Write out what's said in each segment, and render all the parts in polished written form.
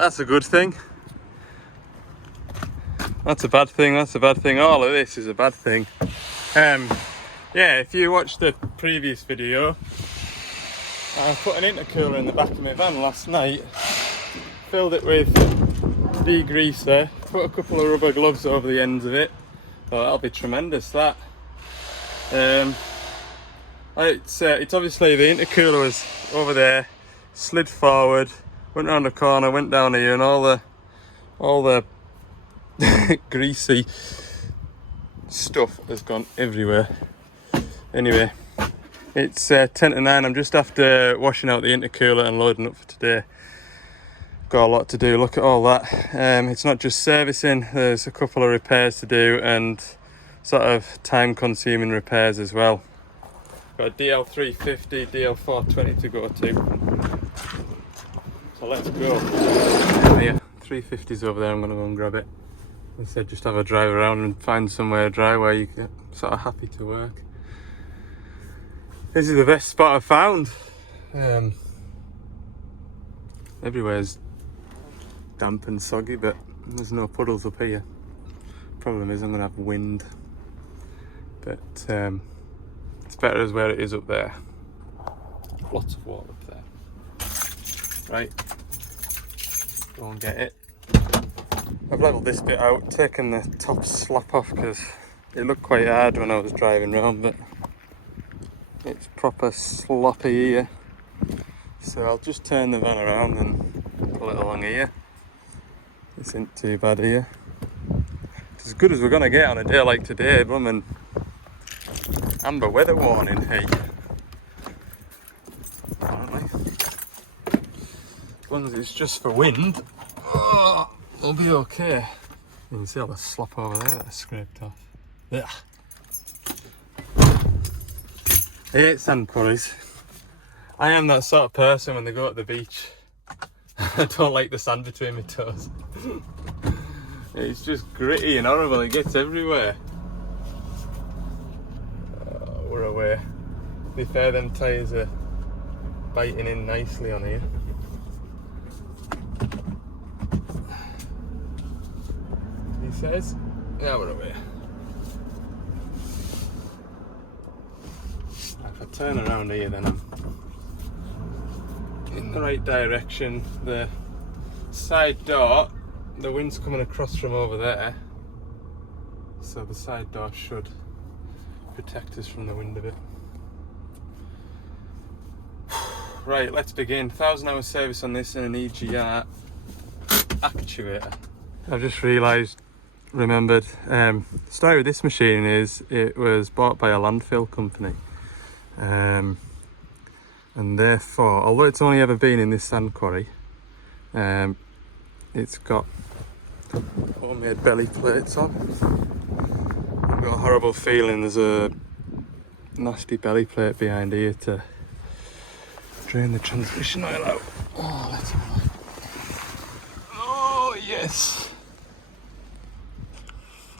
That's a good thing. That's a bad thing, that's a bad thing. All of this is a bad thing. Yeah, if you watched the previous video, I put an intercooler in the back of my van last night, filled it with degreaser, put a couple of rubber gloves over the ends of it. Oh, that'll be tremendous, that. It's obviously the intercooler was over there, slid forward, went around the corner, went down here, and all the greasy stuff has gone everywhere. Anyway, it's 10 to 9. I'm just after washing out the intercooler and loading up for today. Got a lot to do, look at all that. It's not just servicing, there's a couple of repairs to do and sort of time consuming repairs as well. Got a DL350, DL420 to go to. So let's go. Yeah, 350's over there, I'm going to go and grab it. Instead just have a drive around and find somewhere dry where you get sort of happy to work. This is the best spot I've found. Everywhere's damp and soggy, but there's no puddles up here. Problem is I'm going to have wind, but it's better as where it is up there. Lots of water up there. Right, go and get it. I've levelled this bit out, taken the top slap off because it looked quite hard when I was driving around, but it's proper sloppy here. So I'll just turn the van around and pull it along here. This isn't too bad here. It's as good as we're going to get on a day like today, and amber weather warning, hey. Apparently. As long as it's just for wind, we'll be okay. You can see all the slop over there that I scraped off. Ugh. I hate sand quarries. I am that sort of person when they go to the beach. I don't like the sand between my toes. It's just gritty and horrible, it gets everywhere. Oh, we're away. To be fair, them tyres are biting in nicely on here. He says, yeah, we're away. If I turn around here, then I'm in the right direction. The side door, the wind's coming across from over there, so the side door should protect us from the wind a bit. Right, let's begin. 1,000 hour service on this and an EGR actuator. I've just remembered, the story with this machine is it was bought by a landfill company. And therefore, although it's only ever been in this sand quarry, it's got homemade belly plates on. I've got a horrible feeling there's a nasty belly plate behind here to drain the transmission oil out. Oh, let's have a look. Oh, yes.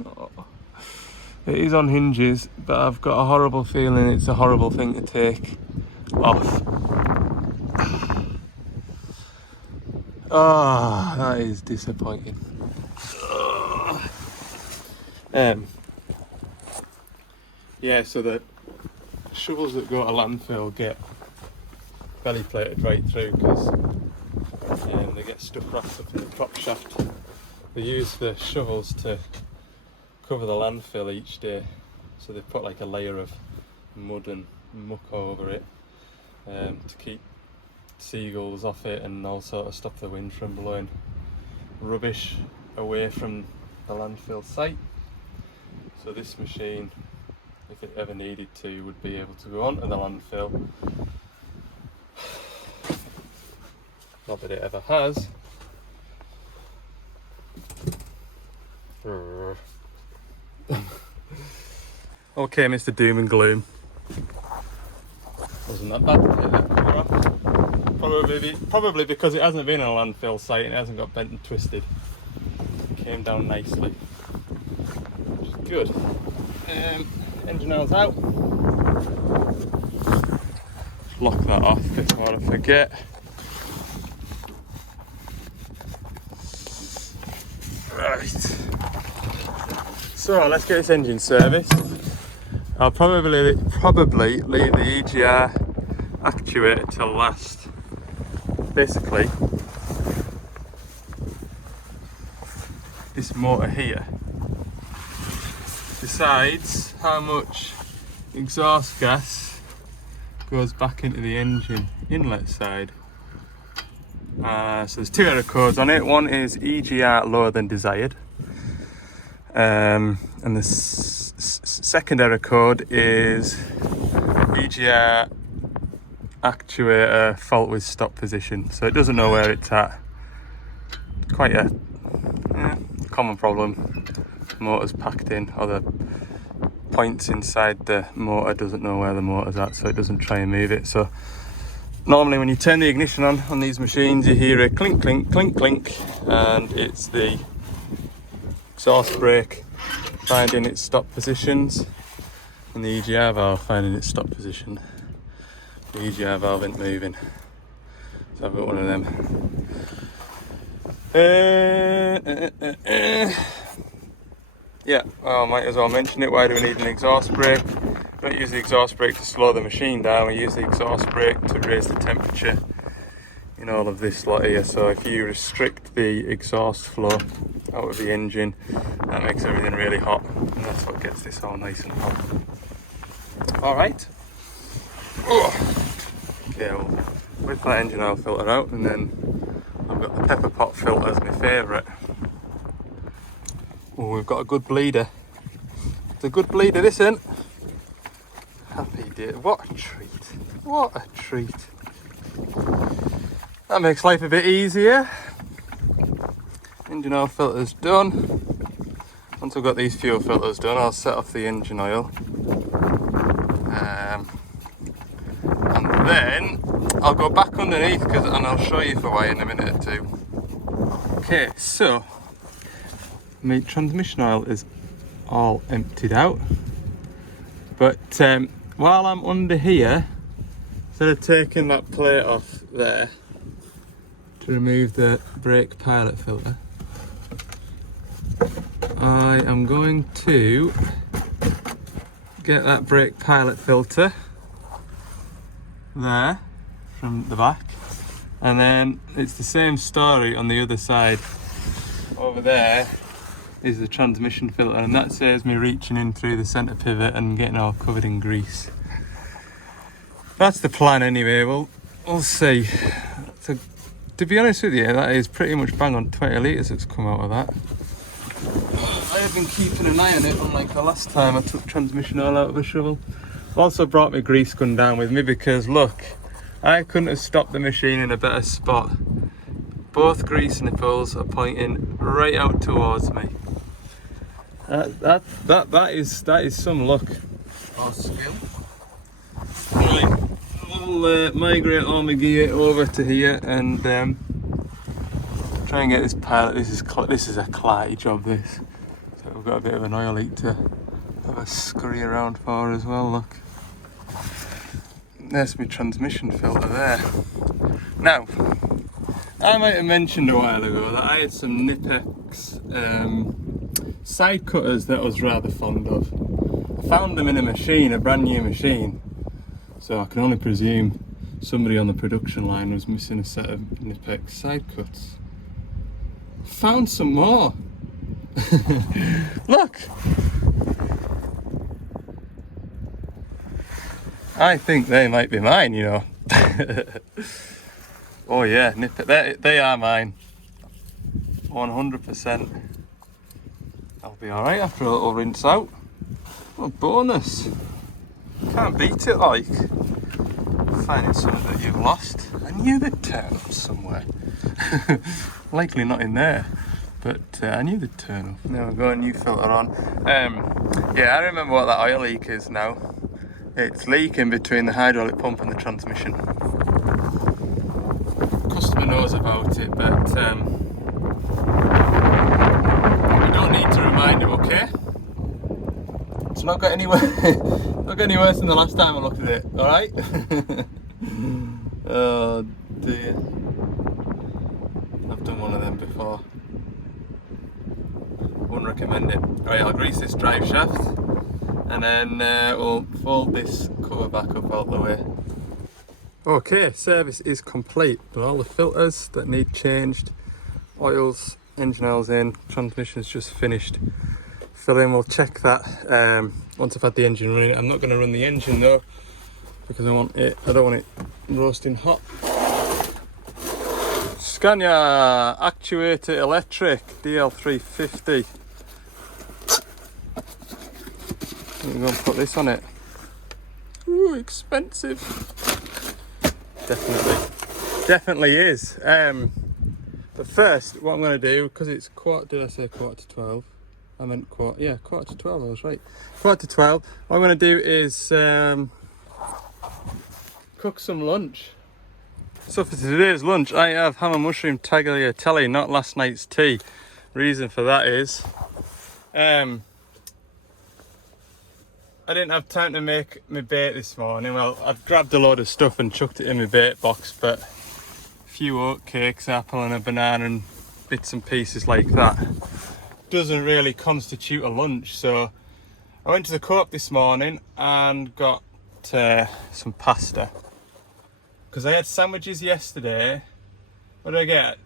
Oh. It is on hinges, but I've got a horrible feeling it's a horrible thing to take off. Ah, oh, that is disappointing. Yeah, so the shovels that go to landfill get belly plated right through because they get stuck right up in the prop shaft. They use the shovels to cover the landfill each day, so they put like a layer of mud and muck over it to keep seagulls off it and also to stop the wind from blowing rubbish away from the landfill site. So this machine, if it ever needed to, would be able to go onto the landfill. Not that it ever has. Okay, Mr. Doom and Gloom. Wasn't that bad to take that cover off. Probably because it hasn't been on a landfill site and it hasn't got bent and twisted. It came down nicely, which is good. Engine oil's out. Lock that off before I forget. Right. So let's get this engine serviced. I'll probably leave the EGR actuator till last. Basically, this motor here decides how much exhaust gas goes back into the engine inlet side. So there's two error codes on it. One is EGR lower than desired, and the second error code is EGR actuator fault with stop position. So it doesn't know where it's at. Quite a common problem. The motor's packed in, or the points inside the motor doesn't know where the motor's at, so it doesn't try and move it. So normally when you turn the ignition on these machines, you hear a clink, clink, clink, clink, and it's the exhaust brake finding its stop positions and the EGR valve finding its stop position. The EGR valve isn't moving, so I've got one of them. Yeah, well, I might as well mention it. Why do we need an exhaust brake? We don't use the exhaust brake to slow the machine down, we use the exhaust brake to raise the temperature in all of this lot here. So if you restrict the exhaust flow out of the engine, that makes everything really hot, and that's what gets this all nice and hot. Alright. Okay, we'll whip that engine oil filter out, and then I've got the pepper pot filter as my favourite. Oh, we've got a good bleeder. It's a good bleeder, this isn't. Happy day. What a treat. What a treat. That makes life a bit easier. Engine oil filter's done. Once I've got these fuel filters done, I'll set off the engine oil. And then I'll go back underneath and I'll show you for why in a minute or two. Okay, so my transmission oil is all emptied out, but while I'm under here, instead of taking that plate off there to remove the brake pilot filter, I am going to get that brake pilot filter there from the back, and then it's the same story on the other side. Over there is the transmission filter, and that saves me reaching in through the centre pivot and getting all covered in grease. That's the plan anyway. We'll see. So, to be honest with you, that is pretty much bang on 20 litres that's come out of that. I have been keeping an eye on it, unlike the last time I took transmission oil out of a shovel. I've also brought my grease gun down with me because look, I couldn't have stopped the machine in a better spot. Both grease nipples are pointing right out towards me. That is some luck or skill. Right, I'll migrate all my gear over to here and try and get this pilot. This is a clarty job, this. So we've got a bit of an oil leak to have a scurry around for as well. Look, there's my transmission filter there. Now, I might have mentioned a while ago that I had some Nipex side cutters that I was rather fond of. I found them in a machine, a brand new machine, so I can only presume somebody on the production line was missing a set of Nipex side cuts. Found some more. Look, I think they might be mine, you know. Oh yeah, they are mine, 100%. I'll be alright after a little rinse out. What a bonus. Can't beat it, like. Finding something that you've lost. I knew they'd turn up somewhere. Likely not in there, but I knew they'd turn up. Now we've got a new filter on. Yeah, I remember what that oil leak is now. It's leaking between the hydraulic pump and the transmission. Customer knows about it, but we don't need to remind him, okay? It's not got any worse than the last time I looked at it, alright? Oh dear. I've done one of them before. wouldn't recommend it. Alright, I'll grease this drive shaft and then we'll fold this cover back up out the way. Okay, service is complete. All the filters that need changed, oils, engine oil's in, transmission's just finished filling. We'll check that once I've had the engine running. I'm not going to run the engine though because I don't want it roasting hot. Scania actuator electric DL350. I'm going to put this on it. Ooh, expensive. Definitely is. But first, what I'm going to do, because it's did I say quarter to 12? I meant quarter to 12, I was right. Quarter to 12. What I'm going to do is cook some lunch. So for today's lunch, I have ham and mushroom tagliatelle, not last night's tea. Reason for that is, I didn't have time to make my bait this morning. Well, I've grabbed a load of stuff and chucked it in my bait box, but a few oat cakes, apple and a banana and bits and pieces like that doesn't really constitute a lunch. So I went to the co-op this morning and got some pasta. Because I had sandwiches yesterday. What did I get?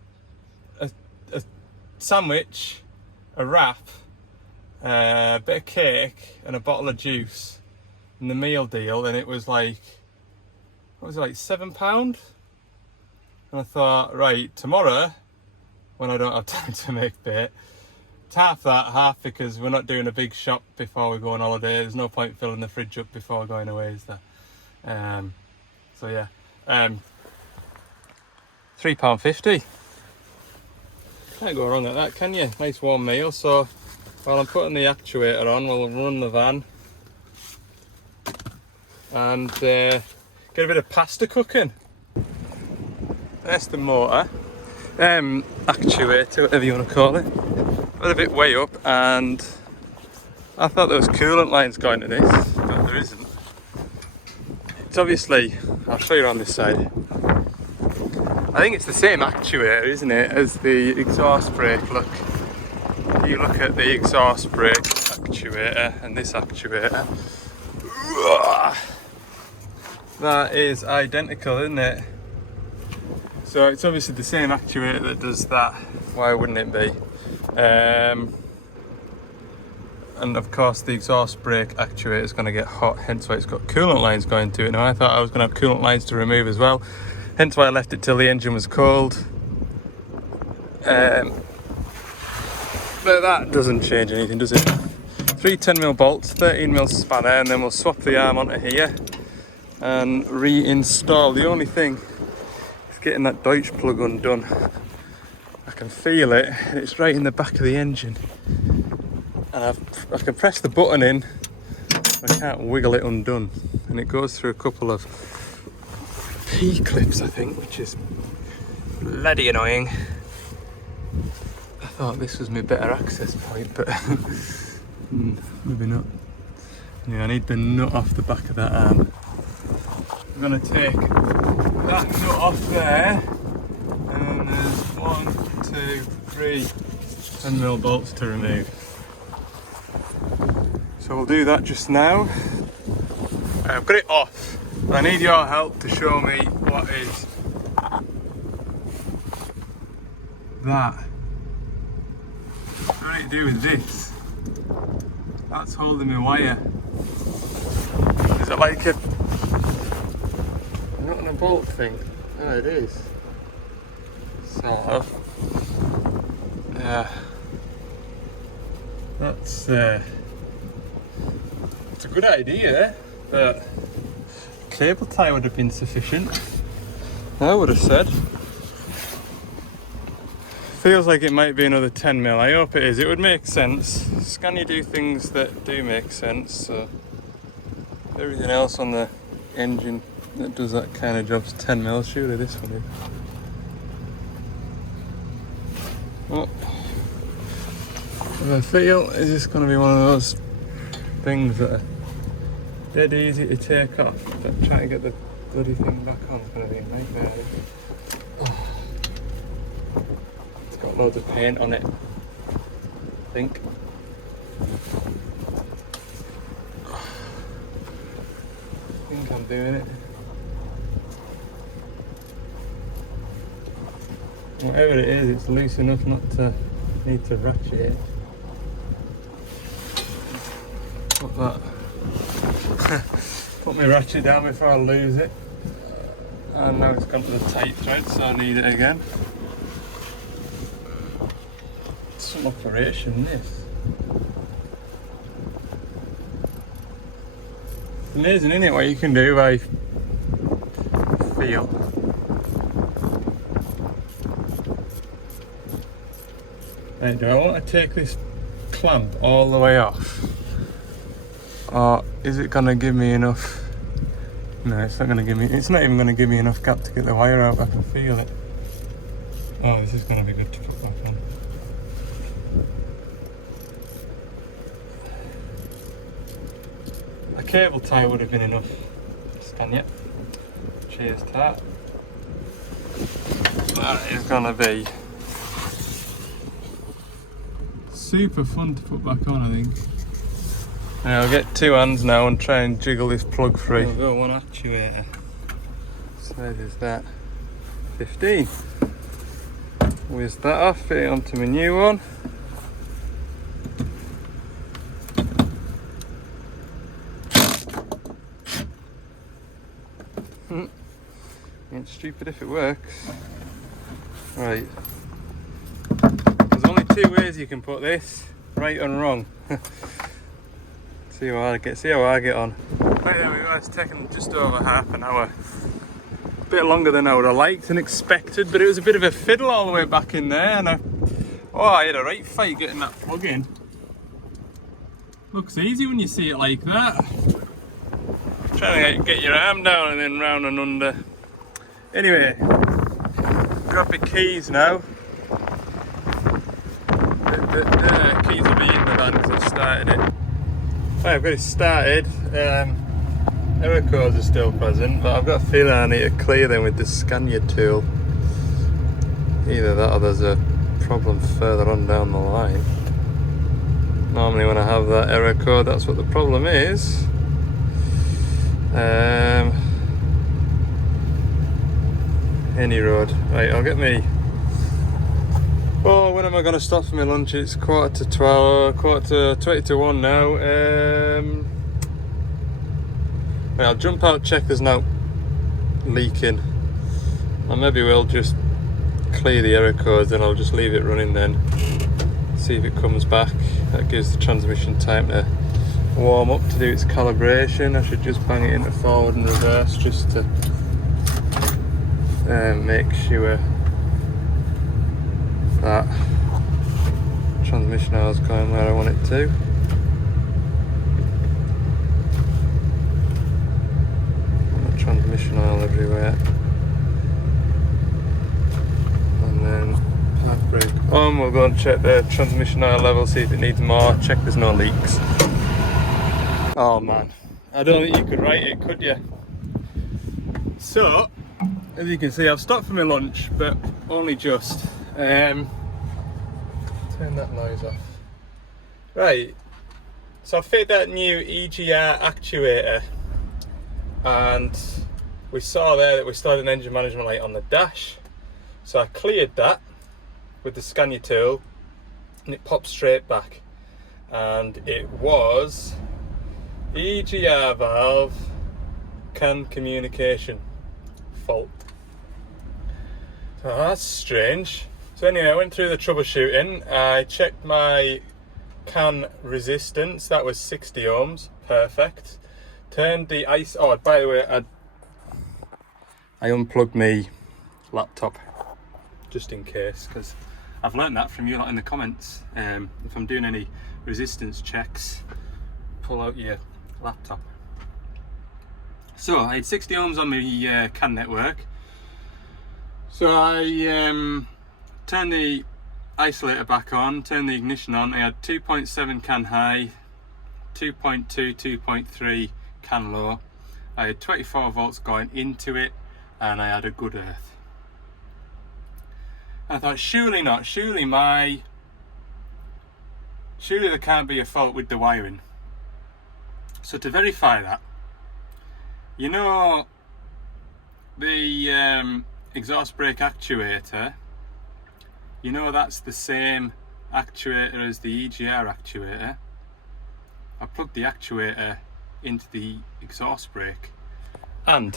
A sandwich, a wrap, a bit of cake and a bottle of juice in the meal deal, and it was like, what was it, like £7? And I thought, right, tomorrow, when I don't have time to make bait, it's half that, half because we're not doing a big shop before we go on holiday. There's no point filling the fridge up before going away, is there? So yeah. £3.50. Can't go wrong at that, can you? Nice warm meal. So while I'm putting the actuator on, we'll run the van and get a bit of pasta cooking. There's the motor, actuator, whatever you want to call it. Got a bit way up, and I thought there was coolant lines going to this, but there isn't. It's obviously, I'll show you on this side. I think it's the same actuator, isn't it, as the exhaust brake. Look, you look at the exhaust brake actuator and this actuator. That is identical, isn't it? So it's obviously the same actuator that does that. Why wouldn't it be? And of course the exhaust brake actuator is going to get hot, hence why it's got coolant lines going to it. Now I thought I was going to have coolant lines to remove as well, hence why I left it till the engine was cold. But that doesn't change anything, does it? 3 10mm bolts, 13mm spanner, and then we'll swap the arm onto here and reinstall. The only thing is getting that Deutsch plug undone. I can feel it, and it's right in the back of the engine. And I can press the button in, I can't wiggle it undone. And it goes through a couple of P-clips, I think, which is bloody annoying. I thought this was my better access point, but maybe not. Yeah, I need the nut off the back of that arm. I'm going to take that nut off there, and there's 1, 2, 3 10mm bolts to remove. So we'll do that just now. I've got it off. I need your help to show me what is that. What do I do with this? That's holding my wire. Is it like a not on a bolt thing? Oh, it is. Sort of. Yeah. That's it's a good idea, but cable tie would have been sufficient, I would have said. Feels like it might be another 10mm. I hope it is. It would make sense. Scania do things that do make sense, so everything else on the engine that does that kind of job is 10mm. Surely this one is. Well, I feel is this going to be one of those things that are dead easy to take off, but trying to get the bloody thing back on is going to be a nightmare. It's got loads of paint on it. think. I think I'm doing it. Whatever it is, it's loose enough not to need to ratchet it. Put that. Put my ratchet down before I lose it. And now it's gone to the tight thread, so I need it again. It's some operation, this. Amazing, isn't it, what you can do by feel. Right, do I want to take this clamp all the way off? Or is it going to give me enough? No, it's not going to give me, it's not even going to give me enough gap to get the wire out. I can feel it. Oh, this is going to be good to put back on. A cable tie would have been enough. Scania. Cheers to that. That is going to be super fun to put back on, I think. Now I'll get two hands now and try and jiggle this plug free. I've got one actuator. So there's that. 15. Whiz that off, fit it onto my new one. Ain't stupid if it works. Right. There's only two ways you can put this, right and wrong. See how I get on. Right, there we go. It's taken just over half an hour. A bit longer than I would have liked and expected, but it was a bit of a fiddle all the way back in there, and I had a right fight getting that plug in. Looks easy when you see it like that. Trying to get your arm down and then round and under. Anyway, grab my keys now. The keys will be in the van because I've started it. Right, I've got it started. Error codes are still present, but I've got a feeling I need to clear them with the Scania tool. Either that or there's a problem further on down the line. Normally when I have that error code, that's what the problem is. Any road. Right, I'll get me. Oh, when am I going to stop for my lunch? It's 1:20 now. Right, I'll jump out, check there's no leaking. And maybe we'll just clear the error codes, then I'll just leave it running then. See if it comes back. That gives the transmission time to warm up to do its calibration. I should just bang it into forward and reverse just to make sure that transmission oil's going where I want it to. Transmission oil everywhere. And then park brake on. We'll go and check the transmission oil level, see if it needs more, check there's no leaks. Oh man, I don't think you could write it, could you? So, as you can see, I've stopped for my lunch, but only just. Turn that noise off. Right, so I fitted that new EGR actuator, and we saw there that we still had an engine management light on the dash. So I cleared that with the Scania tool, and it popped straight back. And it was EGR valve CAN communication fault. So that's strange. So anyway, I went through the troubleshooting. I checked my CAN resistance. That was 60 ohms. Perfect. Turned the ice. Oh, by the way, I unplugged my laptop just in case, because I've learned that from you lot in the comments. If I'm doing any resistance checks, pull out your laptop. So I had 60 ohms on my CAN network. So I turned the isolator back on, turned the ignition on. I had 2.7 CAN high, 2.2, 2.3 CAN low. I had 24 volts going into it, and I had a good earth. I thought, surely not, surely my surely there can't be a fault with the wiring. So to verify that, you know the exhaust brake actuator, you know that's the same actuator as the EGR actuator. I plugged the actuator into the exhaust brake and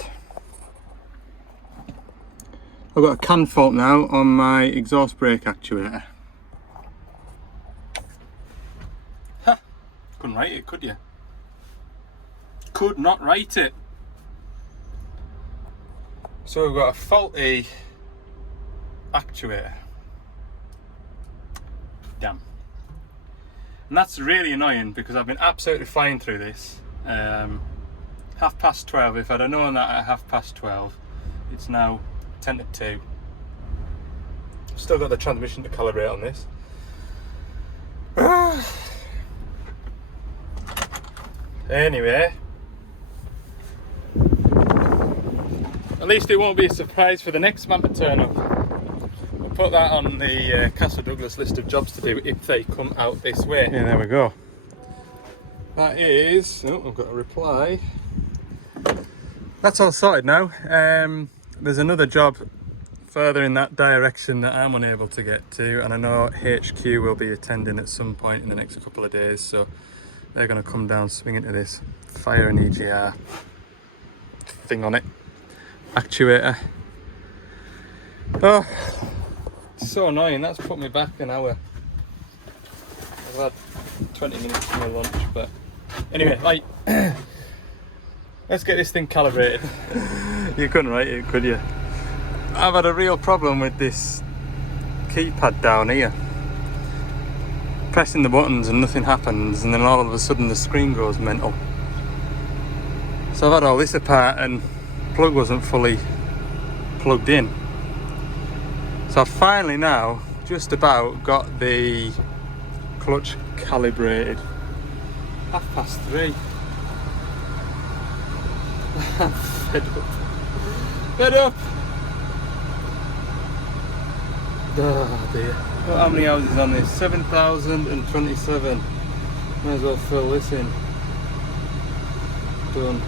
I've got a CAN fault now on my exhaust brake actuator. Ha! Couldn't write it, could you? Could not write it. So we've got a faulty actuator. Damn. And that's really annoying because I've been absolutely flying through this. 12:30. If I'd have known that at 12:30, it's now 10 to 2. I've still got the transmission to calibrate on this. Anyway, at least it won't be a surprise for the next man to turn up. I'll put that on the Castle Douglas list of jobs to do if they come out this way. Yeah, there we go. That is, oh, I've got a reply. That's all sorted now. There's another job further in that direction that I'm unable to get to, and I know HQ will be attending at some point in the next couple of days, so they're going to come down swinging to this fire and EGR thing on it, actuator. Oh, it's so annoying. That's put me back an hour. I've had 20 minutes for my lunch, but anyway, like, let's get this thing calibrated. You couldn't write it, could you? I've had a real problem with this keypad down here. Pressing the buttons and nothing happens, and then all of a sudden the screen goes mental. So I've had all this apart and the plug wasn't fully plugged in. So I've finally now just about got the clutch calibrated. 3:30. I'm fed up. Fed up! Oh dear. Well, how many hours is on this? 7,027. Might as well fill this in. Done.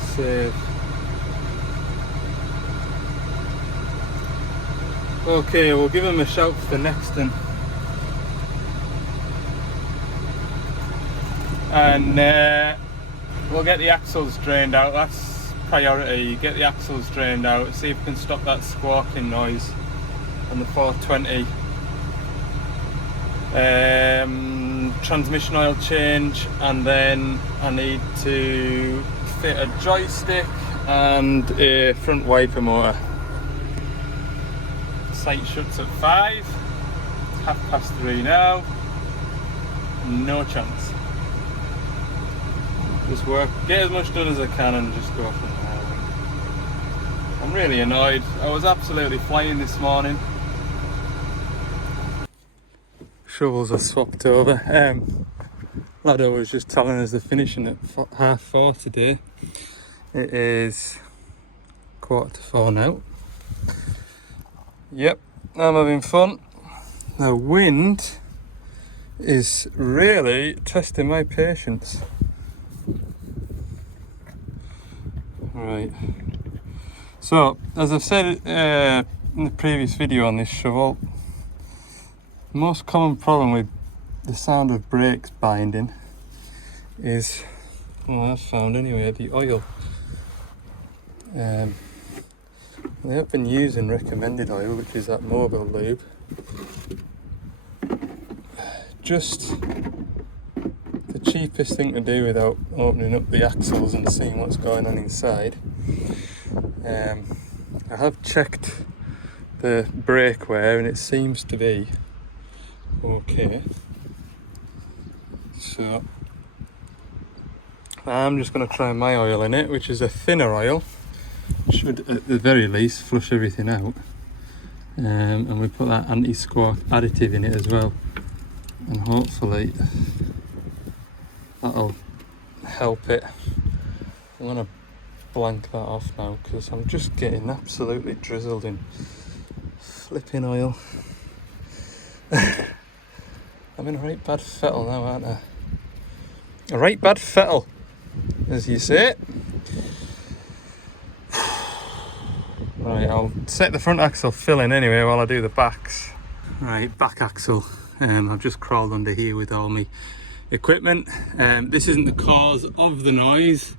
Save. Okay, we'll give him a shout for the next one. And we'll get the axles drained out. That's priority. Get the axles drained out, see if we can stop that squawking noise on the 420. Transmission oil change, and then I need to fit a joystick and a front wiper motor. Site shuts at 5. It's 3:30 now. No chance. Just work, get as much done as I can and just go from there. I'm really annoyed. I was absolutely flying this morning. Shovels are swapped over. Laddo was just telling us they're finishing at 4:30 today. It is 4:15 now. Yep, I'm having fun. The wind is really testing my patience. Right, so as I've said in the previous video on this shovel, the most common problem with the sound of brakes binding is, well, I've found anyway, the oil. They have been using recommended oil, which is that mobile lube. Just the cheapest thing to do without opening up the axles and seeing what's going on inside. I have checked the brake wear and it seems to be okay. So I'm just going to try my oil in it, which is a thinner oil. Should at the very least flush everything out. And we put that anti-squawk additive in it as well. And hopefully that'll help it. I'm going to blank that off now because I'm just getting absolutely drizzled in flipping oil. I I'm in a right bad fettle now, aren't I? A right bad fettle, as you say. Right, I'll set the front axle filling anyway while I do the backs. Right, back axle. I've just crawled under here with all my equipment. This isn't the cause of the noise,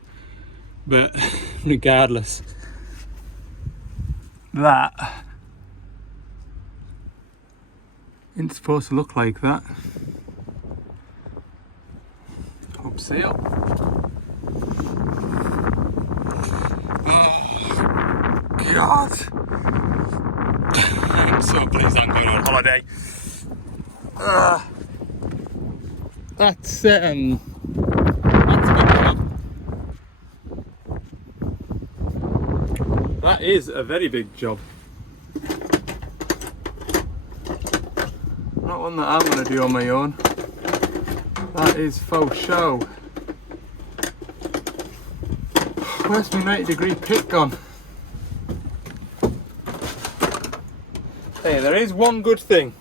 but regardless, that isn't supposed to look like that. Hub seal. Oh God! I'm so pleased I'm going on holiday. That's a big job. That is a very big job. Not one that I'm going to do on my own. That is faux show. Where's my 90-degree pit gone? Hey, there is one good thing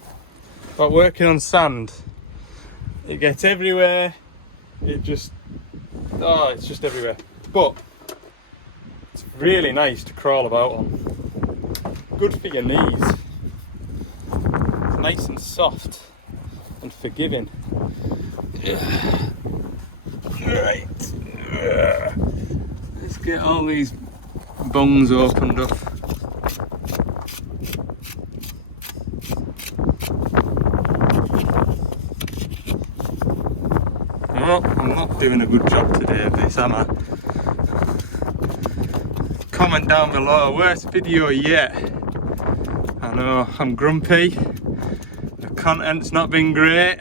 about working on sand. It gets everywhere. It's just everywhere. But it's really nice to crawl about on. Good for your knees. It's nice and soft and forgiving. Right. Let's get all these bungs opened up. Oh, I'm not doing a good job today of this, am I? Comment down below, worst video yet. I know, I'm grumpy. The content's not been great.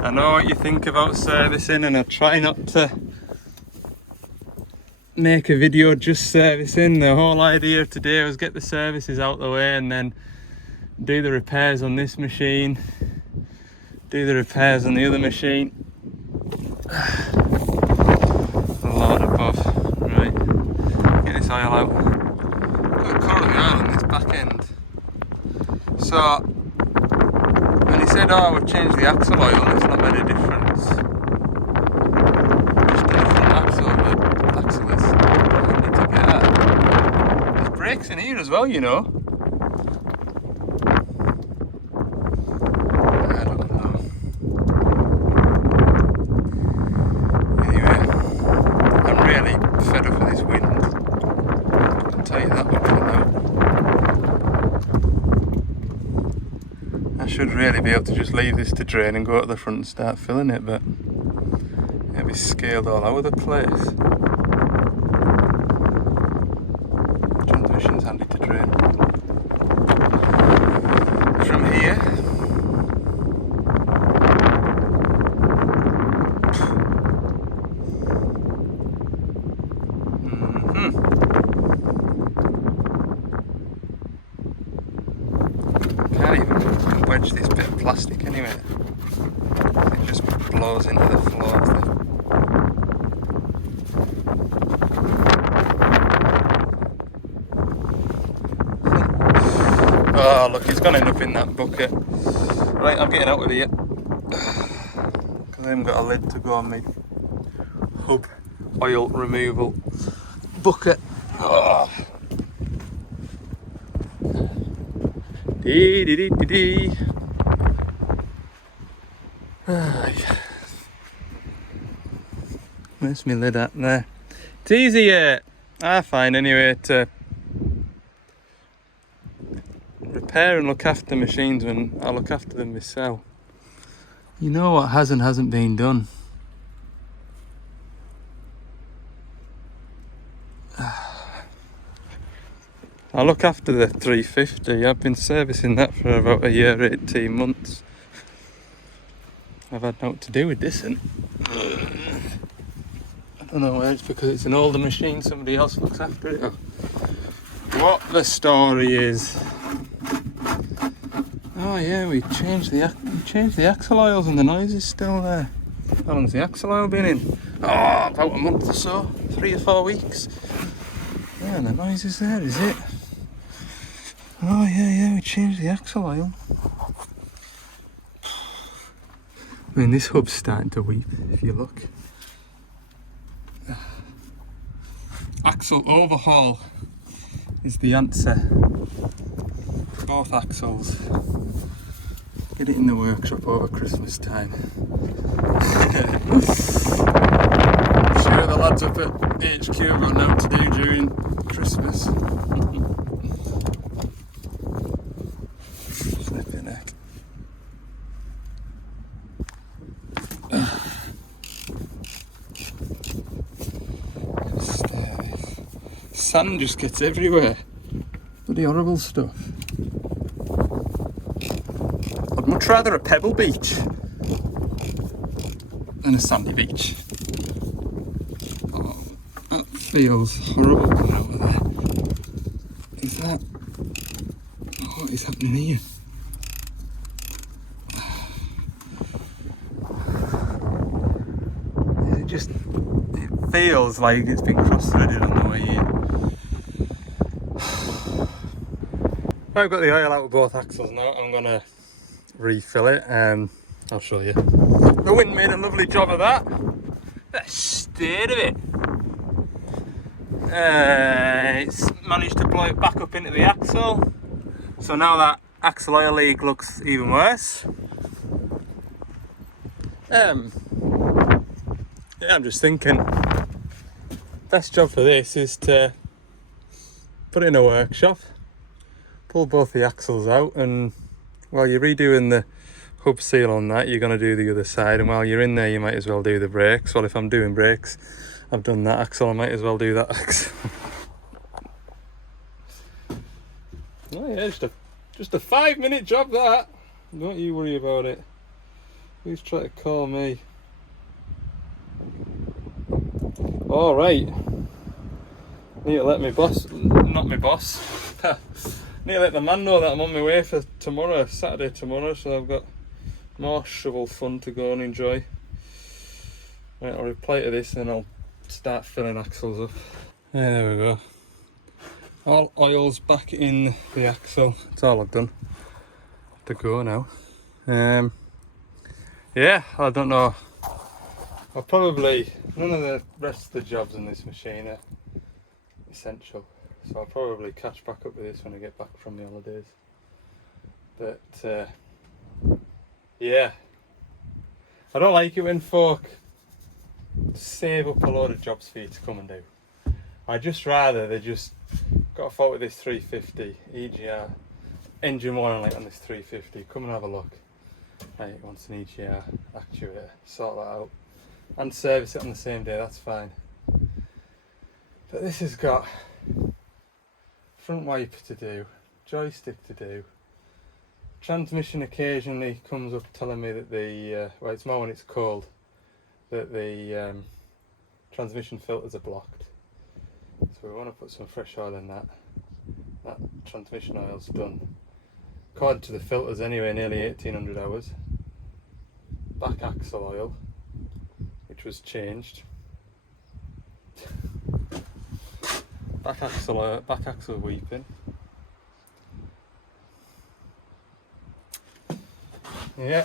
I know what you think about servicing, and I try not to make a video just servicing. The whole idea of today was get the services out the way and then do the repairs on this machine, do the repairs on the other machine. A lot above. Right, get this oil out. Got a current oil on this back end. So when he said, oh, we've changed the axle oil, it's not made a difference. Just a different axle, the axle is. I need to get that. There's brakes in here as well, you know. I don't know. Anyway, I'm really fed up with this wind. I can tell you that much for now. I should really be able to just leave this to drain and go to the front and start filling it, but it'll be scaled all over the place. Transmission's handy to drain. From here, can't even wedge this bit of plastic anyway. It just blows into the floor. Oh look, it's gonna end up in that bucket. Right, I'm getting out of here because I haven't got a lid to go on my hub oil removal bucket. Oh. Dee dee dee dee dee. Where's my lid at there? It's easier, I find anyway, to repair and look after machines when I look after them myself. You know what has and hasn't been done. I look after the 350. I've been servicing that for about a year, 18 months. I've had nothing to do with this, and I don't know whether it's because it's an older machine, somebody else looks after it, or what the story is. Oh yeah, we changed the axle oils and the noise is still there. How long's the axle oil been in? Oh, about a month or so, 3 or 4 weeks. Yeah, and the noise is there, is it? Oh yeah, we changed the axle oil. I mean, this hub's starting to weep, if you look. Axle overhaul is the answer. Both axles. Get it in the workshop over Christmas time. I'm sure the lads up at HQ have got nothing to do during Christmas. Flipping heck. Sand just gets everywhere. Bloody horrible stuff. I'd much rather a pebble beach than a sandy beach. Oh, that feels horrible coming out of there. Is that... What is happening here? It just... It feels like it's been cross-threaded on the way in. I've got the oil out of both axles now. I'm going to refill it and I'll show you. The wind made a lovely job of that. The state of it. It's managed to blow it back up into the axle. So now that axle oil leak looks even worse. Yeah, I'm just thinking best job for this is to put it in a workshop, pull both the axles out, and while you're redoing the hub seal on that, you're going to do the other side, and while you're in there you might as well do the brakes. Well, if I'm doing brakes, I've done that axle, I might as well do that axle. Oh yeah, just a 5-minute job that. Don't you worry about it. Please try to call me. Alright. Need to let my boss, not my boss, need to let the man know that I'm on my way for tomorrow, Saturday tomorrow, so I've got more shovel fun to go and enjoy. Right, I'll reply to this and I'll start filling axles up. Yeah, there we go. All oil's back in the axle. That's all I've done to go now. Yeah, I don't know. I'll probably, none of the rest of the jobs in this machine are essential, so I'll probably catch back up with this when I get back from the holidays. But yeah, I don't like it when folk save up a load of jobs for you to come and do. I just rather they just got a fault with this 350 EGR engine warning light on this 350. Come and have a look. Right, it wants an EGR actuator. Sort that out and service it on the same day. That's fine. But this has got front wiper to do, joystick to do. Transmission occasionally comes up telling me that the well, it's more when it's cold, that the transmission filters are blocked. So we want to put some fresh oil in that. That transmission oil's done, according to the filters anyway, nearly 1800 hours. Back axle oil, which was changed. Back axle weeping. Yeah,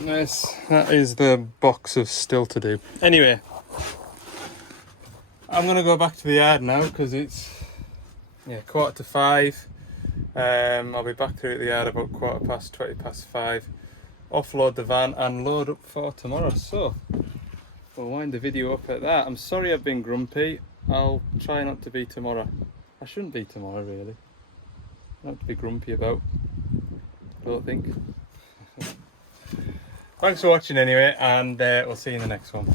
nice. That is the box of still to do. Anyway, I'm gonna go back to the yard now because it's 5:15. I'll be back here at the yard about 5:15. Offload the van and load up for tomorrow. So we'll wind the video up at that. I'm sorry I've been grumpy. I'll try not to be tomorrow. I shouldn't be tomorrow really. Not to be grumpy about. I don't think. Thanks for watching anyway, and we'll see you in the next one.